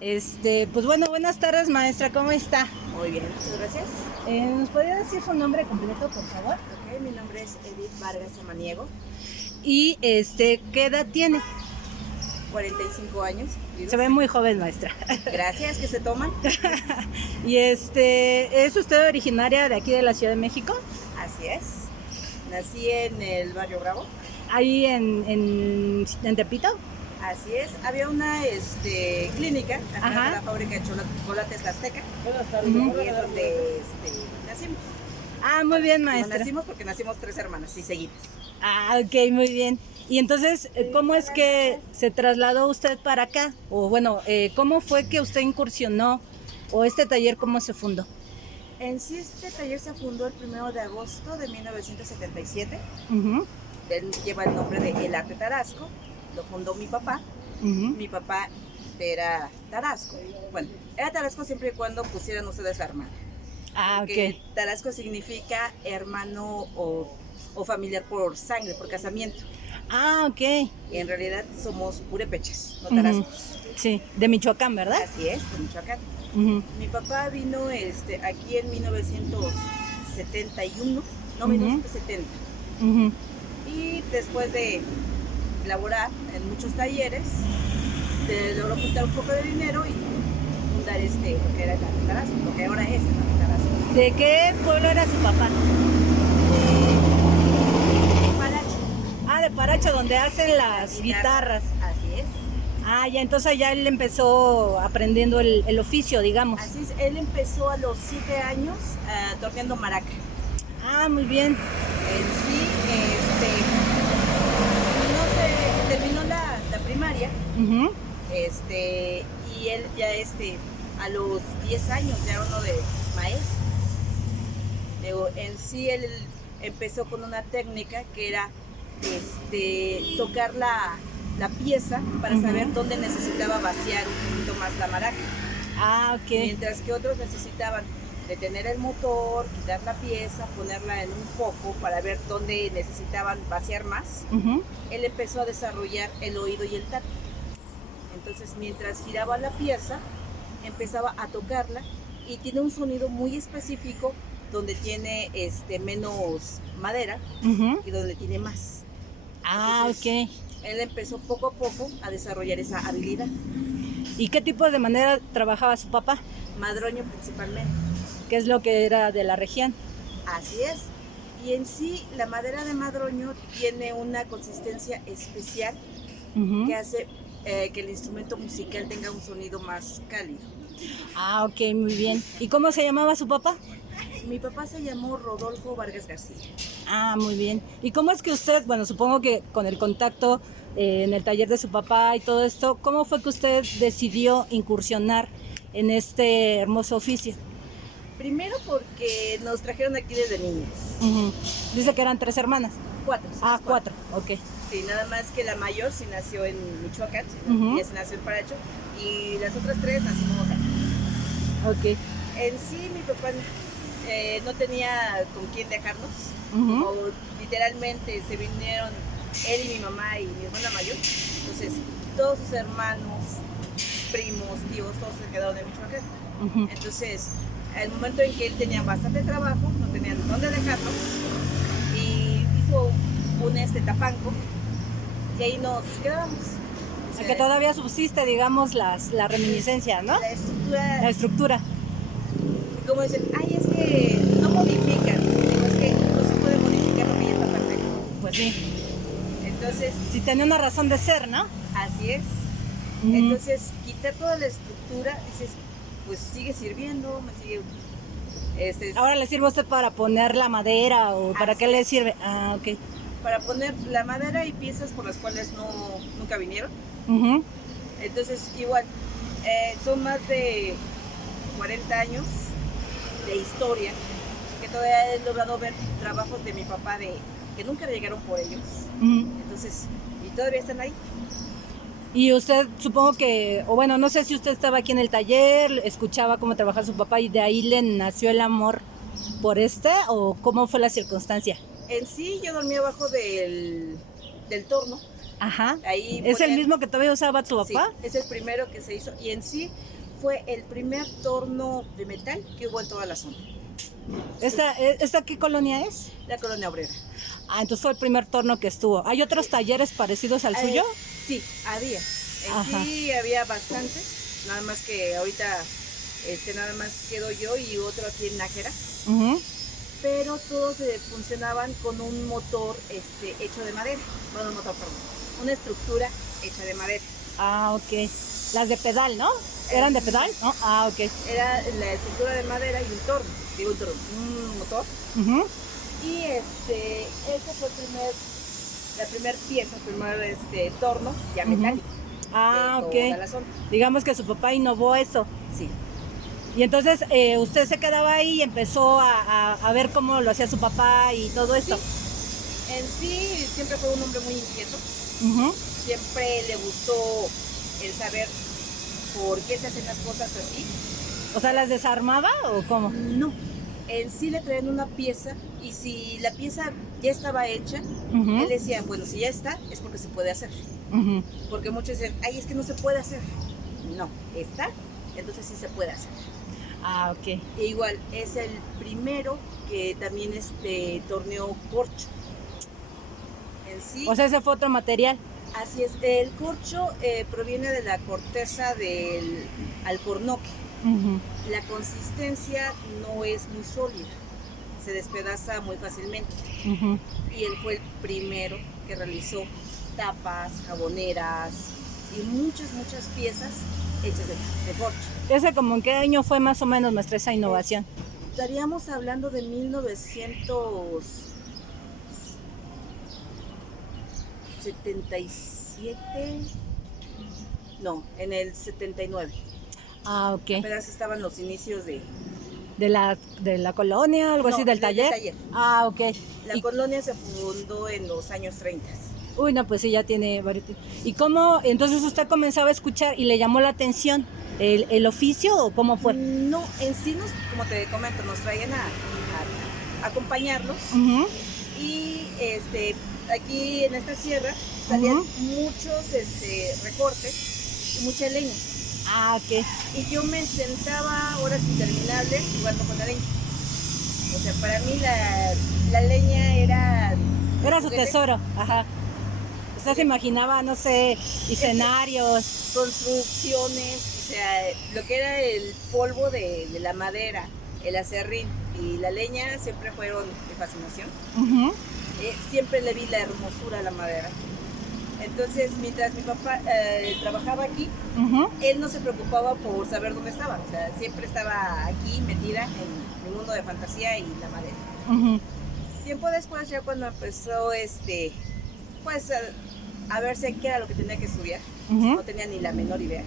Pues bueno, buenas tardes, maestra, ¿cómo está? Muy bien, muchas gracias. ¿Nos podría decir su nombre completo, por favor? Ok, mi nombre es Edith Vargas Samaniego, Y ¿qué edad tiene? 45 años. Se ve muy joven, maestra. Gracias, que se toman. Y ¿es usted originaria de aquí de la Ciudad de México? Así es. Nací en el barrio Bravo. Ahí en Tepito. Así es. Había una clínica atrás Ajá. de la fábrica de chocolates La Azteca. Ujú. Y es donde nacimos. Ah, muy bien, No maestra. nacimos porque nacimos 3 hermanas y seguidas. Ah, ok, muy bien. Y entonces, ¿cómo es que se trasladó usted para acá? O bueno, ¿cómo fue que usted incursionó? ¿O este taller cómo se fundó? En sí, este taller se fundó el 1 de agosto de 1977. Ujú, Él lleva el nombre de El Arte Tarasco. Lo fundó mi papá. ujú. Mi papá era Tarasco. Bueno, era Tarasco siempre y cuando pusieran ustedes la hermana. Ah, Porque ok. Tarasco significa hermano o familiar por sangre, por casamiento. Ah, ok. Y en realidad somos purépechas, no Ujú. tarascos. Sí, de Michoacán, ¿verdad? Así es, de Michoacán. Ujú, Mi papá vino aquí en 1971, no, Ujú. 1970. ujú. Y después de laborar en muchos talleres, logró juntar un poco de dinero y fundar lo que era el Arte Tarasco, lo que ahora es el Arte Tarasco. ¿De qué pueblo era su papá? Palacho. Ah, de Paracho, donde hacen las guitarras. Así es. Ah, ya, entonces ya él empezó aprendiendo el oficio, digamos. Así es. Él empezó a los 7 años tocando maraca. Ah, muy bien. En sí, no se terminó la primaria, Ujú. y él ya a los 10 años ya era uno de maestro. En sí él empezó con una técnica que era tocar la pieza para Ujú. saber dónde necesitaba vaciar un poquito más la maraca. Ah, ok. Mientras que otros necesitaban detener el motor, quitar la pieza, ponerla en un foco para ver dónde necesitaban vaciar más. Ujú. Él empezó a desarrollar el oído y el tacto. Entonces, mientras giraba la pieza, empezaba a tocarla y tiene un sonido muy específico donde tiene menos madera Ujú. y donde tiene más. Ah, Entonces, ok. él empezó poco a poco a desarrollar esa habilidad. ¿Y qué tipo de manera trabajaba su papá? Madroño principalmente. ¿Qué es lo que era de la región? Así es. Y en sí, la madera de madroño tiene una consistencia especial Ujú. que hace que el instrumento musical tenga un sonido más cálido. Ah, ok, muy bien. ¿Y cómo se llamaba su papá? Mi papá se llamó Rodolfo Vargas García. Ah, muy bien. ¿Y cómo es que usted, bueno, supongo que con el contacto en el taller de su papá y todo esto, ¿cómo fue que usted decidió incursionar en este hermoso oficio? Primero porque nos trajeron aquí desde niños. Ujú. Dice que eran 3 hermanas. 4. Ah, somos 4, ok. Sí, nada más que la mayor sí nació en Michoacán, Ujú. ella sí nació en Paracho, y las otras 3 nacimos aquí. Ok. En sí, mi papá no tenía con quién dejarnos. Ujú. Como literalmente se vinieron él y mi mamá y mi hermana mayor. Entonces, todos sus hermanos, primos, tíos, todos se quedaron en Michoacán. Ujú. Entonces, al momento en que él tenía bastante trabajo, no tenían dónde dejarnos, y hizo un tapanco, y ahí nos quedamos. O sea, Que todavía subsiste, digamos, la reminiscencia, ¿no? la estructura, La estructura. como dicen, ay, es que no modifican. Digo, es que no se puede modificar lo que ya está perfecto. Pues sí. Entonces, Sí tenía una razón de ser, ¿no? así es. Ujú. Entonces, quitar toda la estructura, dices, pues sigue sirviendo, me sigue. Ahora le sirve a usted para poner la madera o para Así qué le es. sirve. Ah, ok. Para poner la madera y piezas por las cuales nunca vinieron. Ujú. Entonces, igual, son más de 40 años de historia que todavía he logrado ver trabajos de mi papá que nunca llegaron por ellos. Ujú. Entonces, y todavía están ahí. Y usted supongo que, o bueno, no sé si usted estaba aquí en el taller, escuchaba cómo trabajaba su papá y de ahí le nació el amor por o cómo fue la circunstancia. En sí, yo dormía abajo del torno Ajá. Ahí ¿Es el ponían- mismo que todavía usaba tu Sí, papá? es el primero que se hizo y en sí fue el primer torno de metal que hubo en toda la zona. ¿Esta qué colonia es? La colonia obrera. Ah, entonces fue el primer torno que estuvo. ¿Hay otros talleres parecidos al suyo? Sí, había. Ajá. Sí había bastante, nada más que ahorita nada más quedo yo y otro aquí en Nájera, Ujú. pero todos funcionaban con un motor hecho de madera, bueno, un motor, perdón, una estructura hecha de madera. Ah, ok. Las de pedal, ¿no? ¿Eran de pedal? ¿No? Ah, ok. Era la estructura de madera y un torno, un motor. Ujú. Y ese fue la primer pieza, el primer torno ya Ujú. metálico Ah, de toda ok. la zona. Digamos que su papá innovó eso. Sí. Y entonces usted se quedaba ahí y empezó a ver cómo lo hacía su papá y todo esto. En sí siempre fue un hombre muy inquieto, Ujú. siempre le gustó el saber por qué se hacen las cosas así. O sea, ¿las desarmaba o cómo? No, en sí le traían una pieza y si la pieza ya estaba hecha, Ujú. él decía, bueno, si ya está, es porque se puede hacer. Ujú. Porque muchos dicen, ay, es que no se puede hacer. No, está, entonces sí se puede hacer. Ah, ok. E igual, es el primero que también torneó corcho. En sí, O sea, ese fue otro material. así es, el corcho proviene de la corteza del alcornoque. Ujú. La consistencia no es muy sólida, se despedaza muy fácilmente. Ujú. Y él fue el primero que realizó tapas, jaboneras y muchas piezas hechas de corcho. ¿Ese como en qué año fue más o menos nuestra esa innovación? Estaríamos hablando de 1977, no, en el 79. Ah, ok. Apenas estaban los inicios de... ¿De la colonia, algo así, No, del del taller? taller. Ah, ok. La colonia se fundó en los años 30. Uy, no, pues sí, ya tiene varios tiempos. ¿Y cómo, entonces usted comenzaba a escuchar y le llamó la atención el oficio o cómo fue? No, en sí, como te comento, nos traían a acompañarlos Ujú. y aquí en esta sierra salían Ujú. muchos recortes y mucha leña. Ah, ok. Y yo me sentaba horas interminables jugando con la leña. O sea, para mí la leña era... Era su juguete. tesoro, ajá. Usted se imaginaba, no sé, escenarios. Construcciones, o sea, lo que era el polvo de la madera, el acerrín y la leña siempre fueron de fascinación. Ujú. Siempre le vi la hermosura a la madera. Entonces, mientras mi papá trabajaba aquí, Ujú. él no se preocupaba por saber dónde estaba. O sea, siempre estaba aquí metida en el mundo de fantasía y la madera. Ujú. Tiempo después, ya cuando empezó pues a verse qué era lo que tenía que estudiar, Ujú. no tenía ni la menor idea.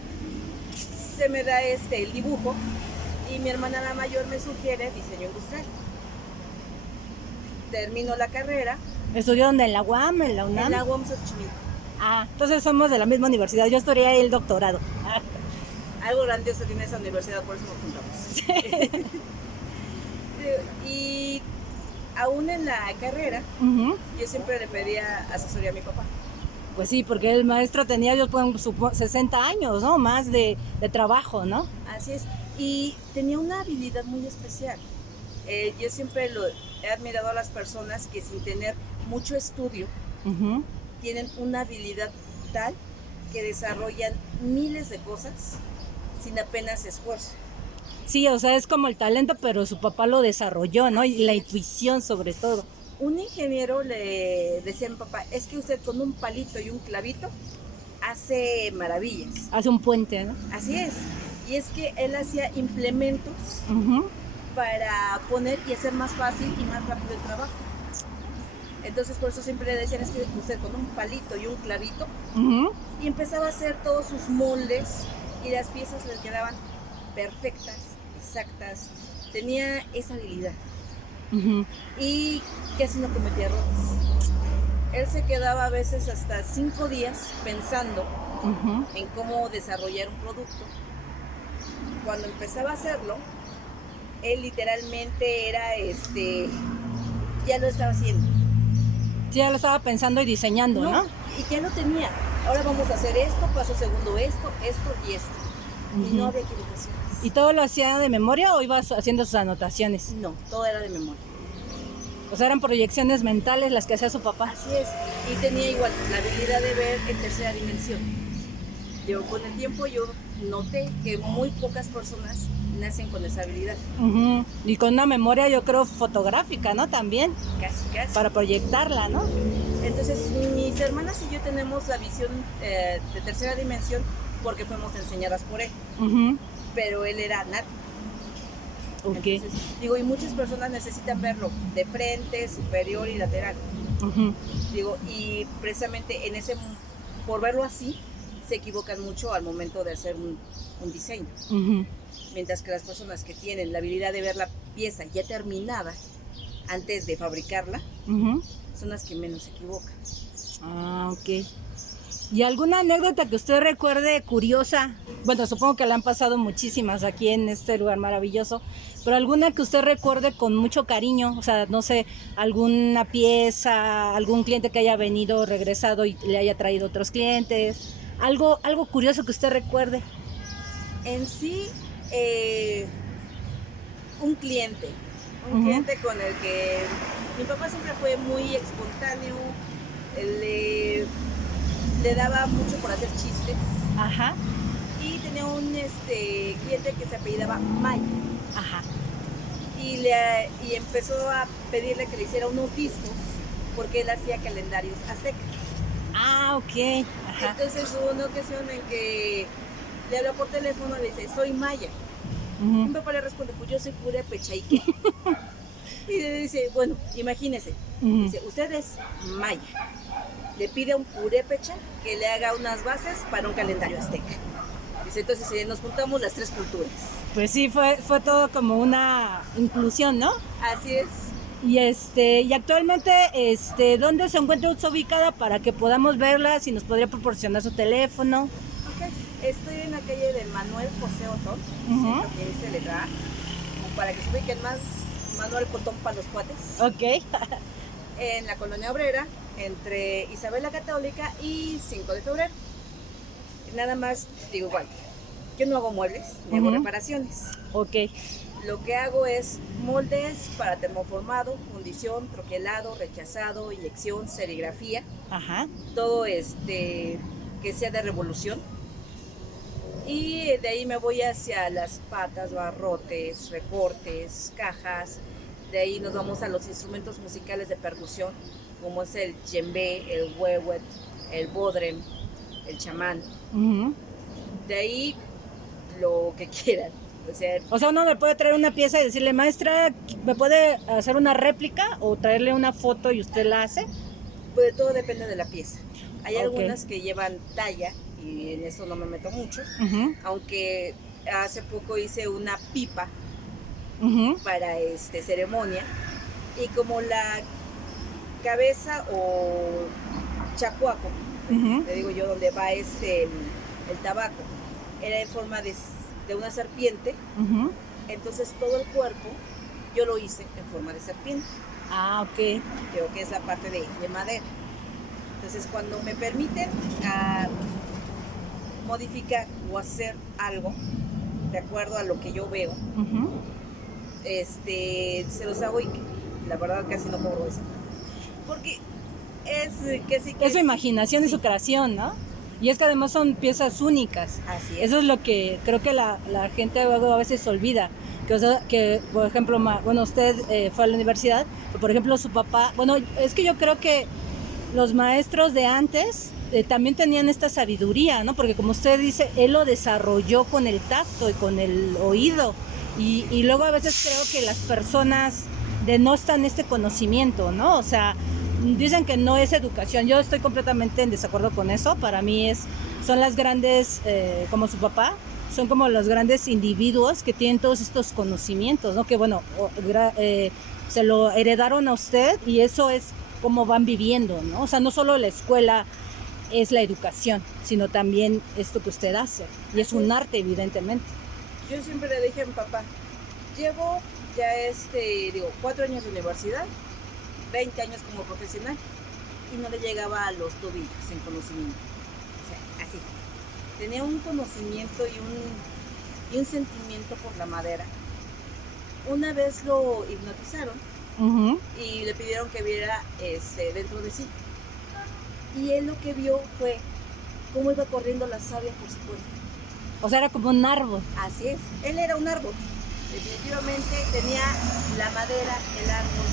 Se me da el dibujo y mi hermana la mayor me sugiere diseño industrial. Termino la carrera ¿Estudió donde? ¿En la UAM? ¿En la UNAM? en la UAM Xochimilco. Ah, entonces somos de la misma universidad. Yo estudié el doctorado. Ah. Algo grandioso tiene esa universidad, por eso nos juntamos. Y aún en la carrera, Ujú. yo siempre le pedía asesoría a mi papá. Pues sí, porque el maestro tenía, yo supongo, 60 años, ¿no? Más de trabajo, ¿no? Así es. Y tenía una habilidad muy especial. Yo siempre he admirado a las personas que sin tener mucho estudio Ujú. tienen una habilidad tal que desarrollan miles de cosas sin apenas esfuerzo. Sí, o sea, es como el talento, pero su papá lo desarrolló, ¿no? Y la intuición sobre todo. Un ingeniero le decía a mi papá, es que usted con un palito y un clavito hace maravillas. Hace un puente, ¿no? Así es. Y es que él hacía implementos Ujú. para poner y hacer más fácil y más rápido el trabajo. Entonces por eso siempre le decían, es que usted con un palito y un clavito, Ujú. y empezaba a hacer todos sus moldes y las piezas le quedaban perfectas, exactas. Tenía esa habilidad Ujú. y casi no cometía errores. Él se quedaba a veces hasta 5 días pensando Ujú. en cómo desarrollar un producto. Cuando empezaba a hacerlo, él literalmente era ya lo estaba haciendo. Sí, ya lo estaba pensando y diseñando, ¿no? y ya lo tenía. Ahora vamos a hacer esto, paso segundo esto y esto. Y no había equivocaciones. ¿Y todo lo hacía de memoria o ibas haciendo sus anotaciones? No, todo era de memoria. O sea, eran proyecciones mentales las que hacía su papá. Así es. Y tenía igual la habilidad de ver en tercera dimensión. Yo con el tiempo yo noté que muy pocas personas nacen con esa habilidad. Y con una memoria, yo creo, fotográfica, ¿no? También. Casi. Para proyectarla, ¿no? Entonces, mis hermanas y yo tenemos la visión de tercera dimensión porque fuimos enseñadas por él. Pero él era nato. Okay. Entonces, digo, y muchas personas necesitan verlo de frente, superior y lateral. Digo, y precisamente en ese, por verlo así, se equivocan mucho al momento de hacer un diseño. Mientras que las personas que tienen la habilidad de ver la pieza ya terminada antes de fabricarla, son las que menos se equivocan. Ah, ok. ¿Y alguna anécdota que usted recuerde curiosa? Bueno, supongo que le han pasado muchísimas aquí en este lugar maravilloso, pero alguna que usted recuerde con mucho cariño, o sea, no sé, alguna pieza, algún cliente que haya venido, regresado y le haya traído otros clientes, algo curioso que usted recuerde. En sí, un cliente con el que mi papá siempre fue muy espontáneo, le daba mucho por hacer chistes. Ajá. Y tenía un cliente que se apellidaba Maya. Ajá. Y empezó a pedirle que le hiciera unos discos porque él hacía calendarios aztecas. Ah, ok. Ajá. Entonces hubo una ocasión en que le habló por teléfono y le dice, soy Maya. Y mi papá le responde, pues yo soy purépecha, ¿y qué? Y le dice, bueno, imagínese, dice, usted es Maya. Le pide a un purépecha que le haga unas bases para un calendario azteca. Dice, entonces nos juntamos las tres culturas. Pues sí, fue todo como una inclusión, ¿no? Así es. Y actualmente, ¿dónde se encuentra usted ubicada para que podamos verla? Si nos podría proporcionar su teléfono. Ok, estoy en la calle de Manuel José Otón, que dice le da, como para que se ubiquen más, Manuel Otón para los cuates. Ok. En la Colonia Obrera, entre Isabel la Católica y 5 de febrero. Nada más, digo igual, yo no hago muebles, ni hago reparaciones. Ok. Lo que hago es moldes para termoformado, fundición, troquelado, rechazado, inyección, serigrafía. Ajá. Todo que sea de revolución. Y de ahí me voy hacia las patas, barrotes, recortes, cajas. De ahí nos vamos a los instrumentos musicales de percusión, como es el djembe, el huehuet, el bodrem, el chamán. De ahí lo que quieran. O sea, uno me puede traer una pieza y decirle, maestra, ¿me puede hacer una réplica? O traerle una foto y usted la hace. Pues todo depende de la pieza. Hay algunas que llevan talla y en eso no me meto mucho. Aunque hace poco hice una pipa para ceremonia, y como la cabeza o chacuaco, le digo yo, donde va el tabaco, era en forma de una serpiente, entonces todo el cuerpo yo lo hice en forma de serpiente. Ah, ok. Creo que es la parte de madera. Entonces cuando me permiten modificar o hacer algo de acuerdo a lo que yo veo, se los hago, y la verdad casi no cobro eso, porque es su imaginación y su creación, ¿no? Y es que además son piezas únicas. Así es. Eso es lo que creo que la gente a veces olvida. Que por ejemplo, usted fue a la universidad, pero por ejemplo su papá, es que yo creo que los maestros de antes también tenían esta sabiduría, ¿no? Porque como usted dice, él lo desarrolló con el tacto y con el oído. Y luego a veces creo que las personas denostan este conocimiento, ¿no? O sea, dicen que no es educación. Yo estoy completamente en desacuerdo con eso. Para mí son las grandes, como su papá, son como los grandes individuos que tienen todos estos conocimientos, ¿no? Que se lo heredaron a usted, y eso es como van viviendo, ¿no? O sea, no solo la escuela es la educación, sino también esto que usted hace. Y es un arte, evidentemente. Yo siempre le dije a mi papá, llevo ya 4 años de universidad, 20 años como profesional, y no le llegaba a los tobillos en conocimiento. O sea, así. Tenía un conocimiento y un sentimiento por la madera. Una vez lo hipnotizaron y le pidieron que viera dentro de sí. Y él lo que vio fue cómo iba corriendo la savia por su cuerpo. O sea, era como un árbol. Así es, él era un árbol. Definitivamente tenía la madera, el árbol.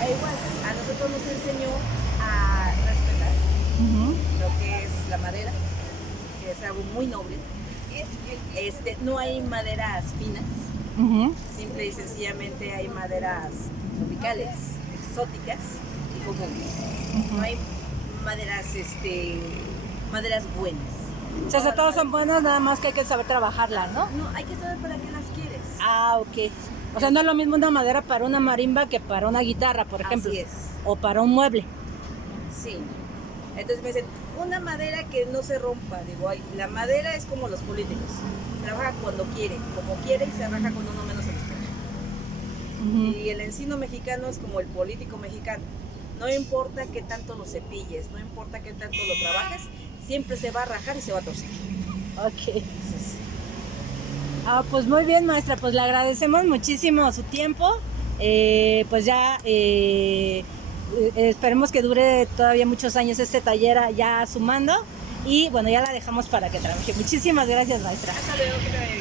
E igual, a nosotros nos enseñó a respetar lo que es la madera, que es algo muy noble. No hay maderas finas, simple y sencillamente hay maderas tropicales, exóticas y comunes. No hay maderas, maderas buenas. O sea, todos son buenos, nada más que hay que saber trabajarlas, ¿no? No, hay que saber para qué las quieres. Ah, ok. O sea, no es lo mismo una madera para una marimba que para una guitarra, por ejemplo. Así es. O para un mueble. Sí. Entonces me dicen, una madera que no se rompa. Digo, ay, la madera es como los políticos. Trabaja cuando quiere, como quiere y se raja cuando uno menos se lo espera. Y el encino mexicano es como el político mexicano. No importa qué tanto lo cepilles, no importa qué tanto lo trabajes, siempre se va a rajar y se va a torcer. Ok. Entonces, Pues muy bien, maestra, pues le agradecemos muchísimo su tiempo. Pues ya esperemos que dure todavía muchos años este taller ya sumando. Y bueno, ya la dejamos para que trabaje. Muchísimas gracias, maestra. hasta luego, que te vaya bien.